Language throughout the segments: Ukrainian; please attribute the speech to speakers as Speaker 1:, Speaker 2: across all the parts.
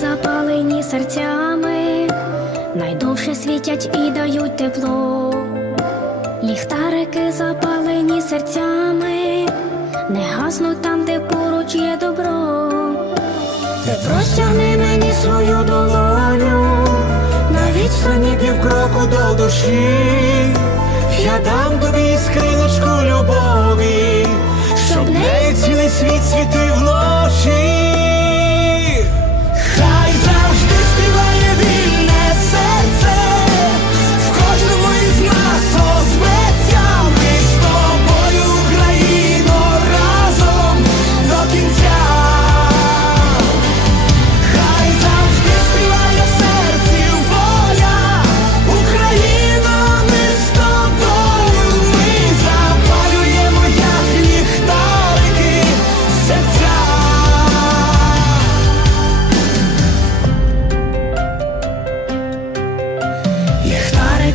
Speaker 1: запалені серцями, найдовше світять і дають тепло. Ліхтарики запалені серцями, не гаснуть там, де поруч є добро. Ти простягни мені свою долоню,
Speaker 2: На відстані півкроку до душі, я дам тобі скриночку любові, щоб нею цілий світ світив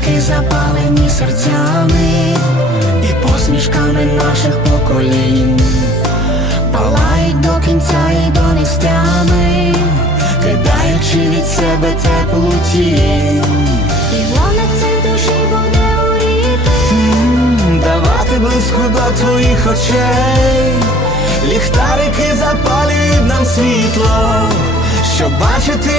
Speaker 2: Ліхтарики запалені серцями і посмішками наших поколінь палають до кінця і до нестями, кидаючи від себе теплу тінь.
Speaker 1: і вона це душі буде горіти.
Speaker 2: М, Давати близько до твоїх очей, ліхтарики запалюють нам світло, щоб бачити.